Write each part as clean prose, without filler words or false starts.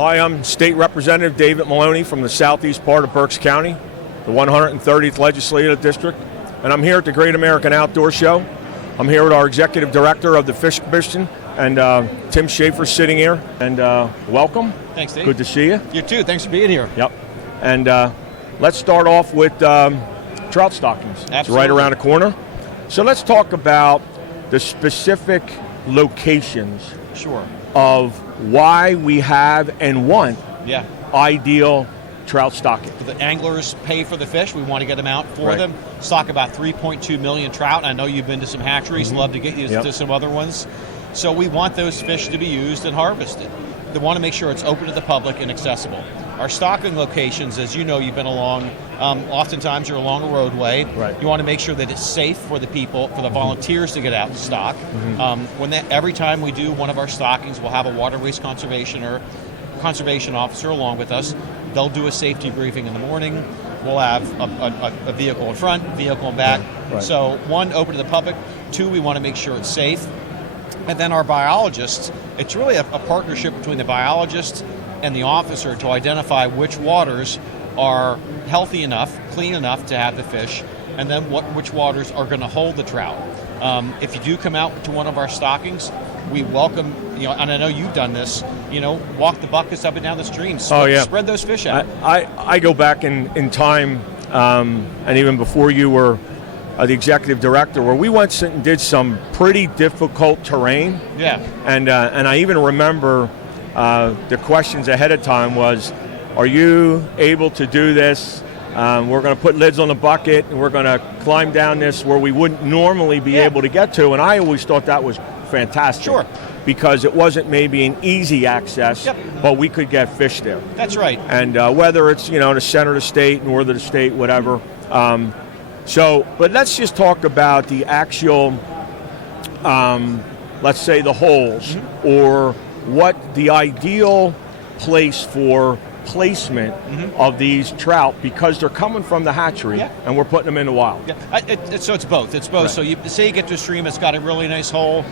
Hi, I'm State Representative David Maloney from the southeast part of Berks County, the 130th Legislative District, and I'm here at the Great American Outdoor Show. I'm here with our Executive Director of the Fish Commission, and Tim Schaeffer sitting here, and welcome. Thanks, Dave. Good to see you. You too, thanks for being here. Yep. And let's start off with trout stockings. Absolutely. It's right around the corner. So let's talk about the specific locations Sure. of why we have and want Yeah. ideal trout stocking. The anglers pay for the fish. We want to get them out for Right. them. Stock about 3.2 million trout. I know you've been to some hatcheries. Love to get you Yep. to some other ones. So we want those fish to be used and harvested. They want to make sure it's open to the public and accessible. Our stocking locations, as you know, you've been along, oftentimes you're along a roadway. Right. You want to make sure that it's safe for the people, for the volunteers to get out and stock. Every time we do one of our stockings, we'll have a waterways conservation officer along with us. They'll do a safety briefing in the morning. We'll have a vehicle in front, vehicle in back. Right. So one, open to the public. Two, we want to make sure it's safe. And then our biologists, it's really a partnership between the biologist and the officer to identify which waters are healthy enough, clean enough to have the fish, and then which waters are going to hold the trout. If you do come out to one of our stockings, we welcome, and I know you've done this, walk the buckets up and down the stream, spread those fish out. I go back in time, and even before you were the executive director, where we went and did some pretty difficult terrain. Yeah. And I even remember the questions ahead of time was, are you able to do this? We're going to put lids on the bucket, and we're going to climb down this where we wouldn't normally be able to get to. And I always thought that was fantastic. Sure. Because it wasn't maybe an easy access, but we could get fish there. That's right. And whether it's, the center of the state, north of the state, whatever. But let's just talk about the actual, let's say the holes, or what the ideal place for placement of these trout, because they're coming from the hatchery and we're putting them in the wild. Yeah. So it's both. It's both. Right. So say you get to a stream, it's got a really nice hole,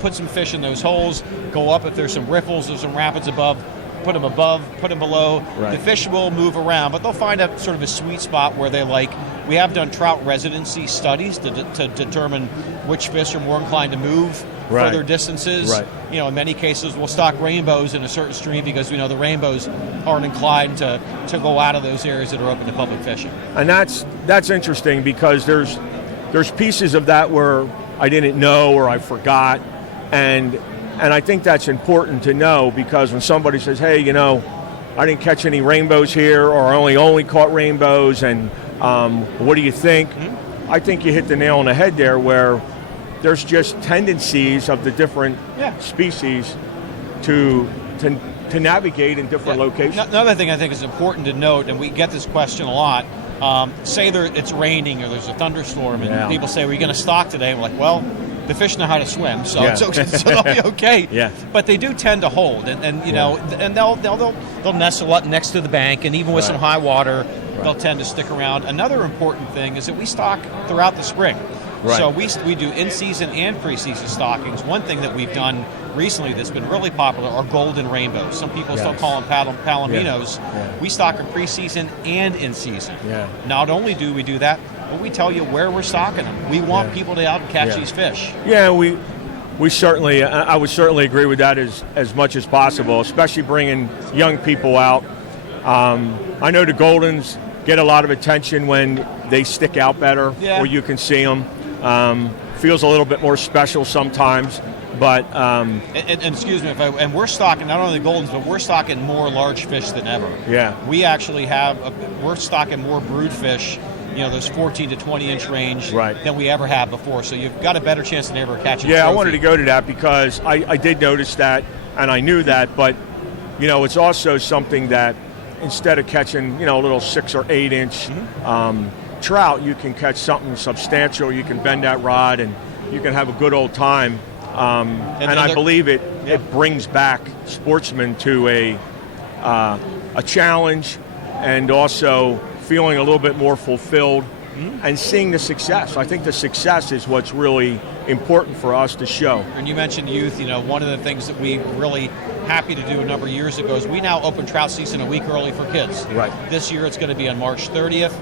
put some fish in those holes, go up if there's some riffles or some rapids above, put them above, put them below. Right. The fish will move around, but they'll find a sort of a sweet spot where they like. We have done trout residency studies to determine which fish are more inclined to move further distances. Right. In many cases, we'll stock rainbows in a certain stream because we know the rainbows aren't inclined to go out of those areas that are open to public fishing. And that's interesting, because there's pieces of that where I didn't know or I forgot, and I think that's important to know, because when somebody says, hey, I didn't catch any rainbows here, or I only caught rainbows, and what do you think? I think you hit the nail on the head there, where there's just tendencies of the different species to navigate in different locations. Another thing I think is important to note, and we get this question a lot, say it's raining or there's a thunderstorm, and people say, are we going to stock today? And we're like, well, the fish know how to swim, so they'll be okay. Yeah. But they do tend to hold, and they'll nestle up next to the bank, and even with some high water, they'll tend to stick around. Another important thing is that we stock throughout the spring. Right. So we do in-season and pre-season stockings. One thing that we've done recently that's been really popular are golden rainbows. Some people still call them palominos. Yeah. We stock them pre-season and in-season. Yeah. Not only do we do that, but we tell you where we're stocking them. We want people to out and catch these fish. Yeah, we certainly, I would certainly agree with that as much as possible, especially bringing young people out. I know the Goldens get a lot of attention when they stick out better, or you can see them. Feels a little bit more special sometimes, but and excuse me, and we're stocking not only the Goldens, but we're stocking more large fish than ever. Yeah, we actually we're stocking more brood fish, those 14 to 20 inch range than we ever have before. So you've got a better chance than ever catching. Yeah, I wanted to go to that because I did notice that, and I knew that, but it's also something that instead of catching a little 6 or 8 inch trout, you can catch something substantial. You can bend that rod and you can have a good old time. And I believe it brings back sportsmen to a challenge, and also feeling a little bit more fulfilled and seeing the success. I think the success is what's really important for us to show. And you mentioned youth. One of the things that we really happy to do a number of years ago is we now open trout season a week early for kids. Right. This year it's going to be on March 30th.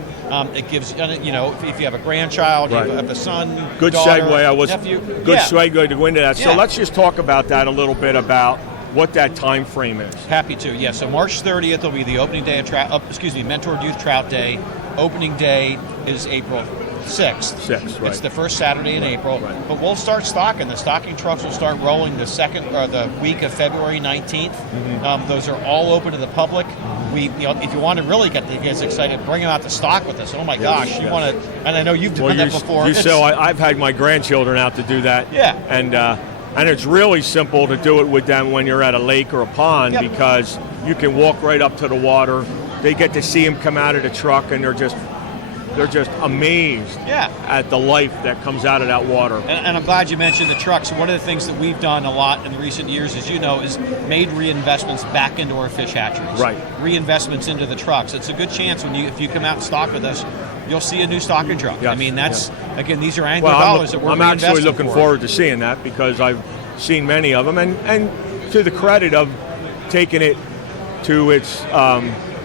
It gives, if you have a grandchild, Right. you have a son, Good daughter, segue. I was nephew. good segue to go into that. So Yeah. let's just talk about that a little bit, about what that time frame is. Happy to, yeah. So March 30th will be the opening day of Trout. Mentored Youth Trout Day. Opening day is April 6th. Right. It's the first Saturday in April. Right. But we'll start stocking. The stocking trucks will start rolling the week of February 19th. Those are all open to the public. If you want to really get the kids excited, bring them out to stock with us. Oh my gosh, you want to? And I know you've done that before. I've had my grandchildren out to do that. Yeah. And it's really simple to do it with them when you're at a lake or a pond, because you can walk right up to the water. They get to see them come out of the truck, and they're just amazed at the life that comes out of that water. And I'm glad you mentioned the trucks. One of the things that we've done a lot in recent years, as you know, is made reinvestments back into our fish hatcheries. Right. Reinvestments into the trucks. It's a good chance if you come out and stock with us, you'll see a new stocking truck. Yes. I mean, again, these are angler dollars that we're I'm actually looking for. forward to seeing that, because I've seen many of them, and to the credit of taking it to its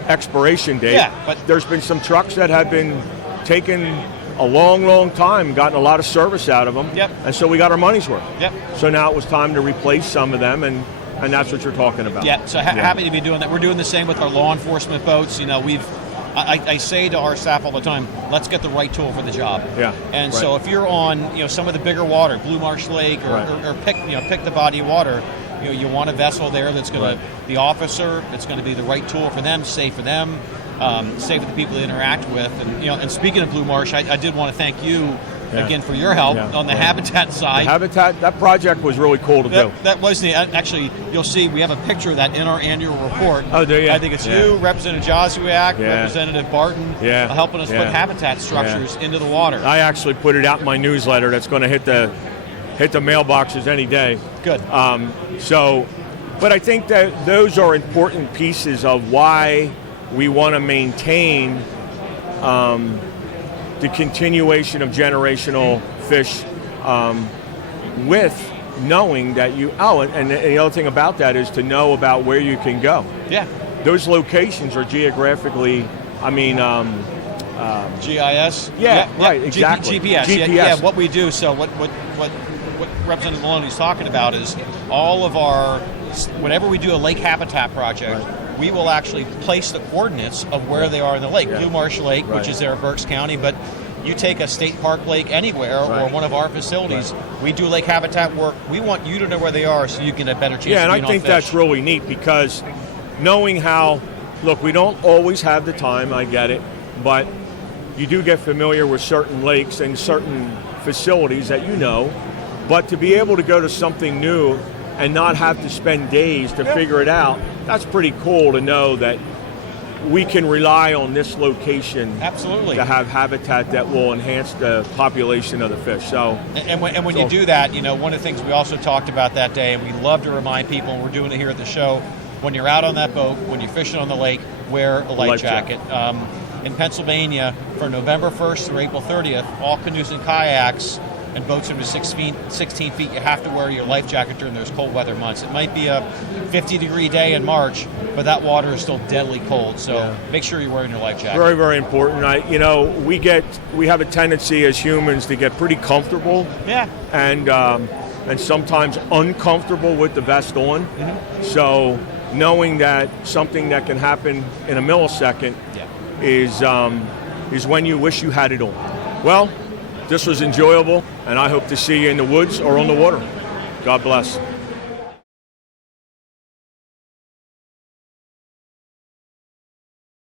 expiration date. Yeah, but there's been some trucks that have been taken a long time, gotten a lot of service out of them. Yep. And so we got our money's worth. Yep. So now it was time to replace some of them, and that's what you're talking about. Yeah, so happy to be doing that. We're doing the same with our law enforcement boats. I say to our staff all the time, let's get the right tool for the job. Yeah. And so if you're on, some of the bigger water, Blue Marsh Lake, or pick the body of water, you want a vessel there that's going to, the officer, it's going to be the right tool for them, safe for them, safe for the people they interact with. And speaking of Blue Marsh, I did want to thank you again for your help on the habitat side. That project was really cool to do. That was actually, you'll see we have a picture of that in our annual report. Oh, there you go. I think it's you, Representative Joswiak, Representative Barton, helping us put habitat structures into the water. I actually put it out in my newsletter that's going to hit the mailboxes any day. Good. But I think that those are important pieces of why we want to maintain the continuation of generational fish, with knowing that and the other thing about that is to know about where you can go. Yeah. Those locations are geographically, GIS? Right, exactly. GPS. Yeah, what we do, so what Representative Maloney's talking about is all of our, whenever we do a lake habitat project, we will actually place the coordinates of where they are in the lake. Blue Marsh Lake, which is there in Berks County, but you take a state park lake anywhere or one of our facilities, we do lake habitat work. We want you to know where they are so you can have a better chance of being on fish. Yeah, and I think that's really neat, because knowing how, look, we don't always have the time, I get it, but you do get familiar with certain lakes and certain facilities that but to be able to go to something new and not have to spend days to figure it out, that's pretty cool to know that we can rely on this location to have habitat that will enhance the population of the fish. So, when you do that, one of the things we also talked about that day, and we love to remind people, and we're doing it here at the show, when you're out on that boat, when you're fishing on the lake, wear a life jacket. In Pennsylvania, from November 1st through April 30th, all canoes and kayaks and boats under 16 feet, you have to wear your life jacket during those cold weather months. It might be a 50-degree day in March, but that water is still deadly cold. So make sure you're wearing your life jacket. Very, very important. We have a tendency as humans to get pretty comfortable. Yeah. And sometimes uncomfortable with the vest on. Mm-hmm. So knowing that something that can happen in a millisecond is when you wish you had it on. Well, this was enjoyable, and I hope to see you in the woods or on the water. God bless.